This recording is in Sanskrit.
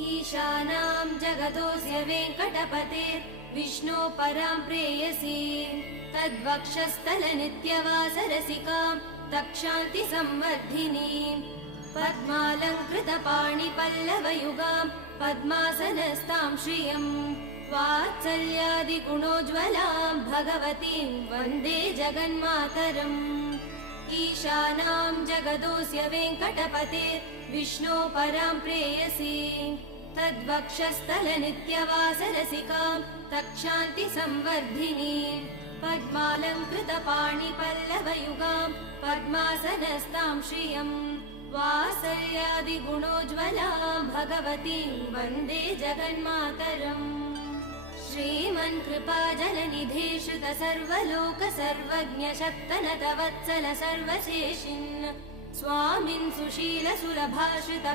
ईशानां जगतोऽस्य वेङ्कटपतेर्विष्णो परां प्रेयसी तद्वक्षस्थलनित्यवासरसिकां तक्षान्ति संवर्धिनीं पद्मालङ्कृतपाणिपल्लवयुगां पद्मासनस्तां श्रियं वात्सल्यादिगुणोज्ज्वलां भगवतीं वन्दे जगन्मातरम् ईशानां जगतोऽस्य वेङ्कटपतेर्विष्णो परां प्रेयसी तद्वक्षस्थलनित्यवासरसिकां तक्षान्ति संवर्धिनीं पद्मालङ्कृतपाणिपल्लवयुगां पद्मासनस्तां श्रियं वात्सल्यादिगुणोज्ज्वलां भगवतीं वन्दे जगन्मातरम् श्रीमन्कृपाजलनिधे श्रुत सर्वलोक सर्वज्ञ शक्तनतवत्सल सर्वशेषिन् स्वामिन् सुशील सुलभाश्रित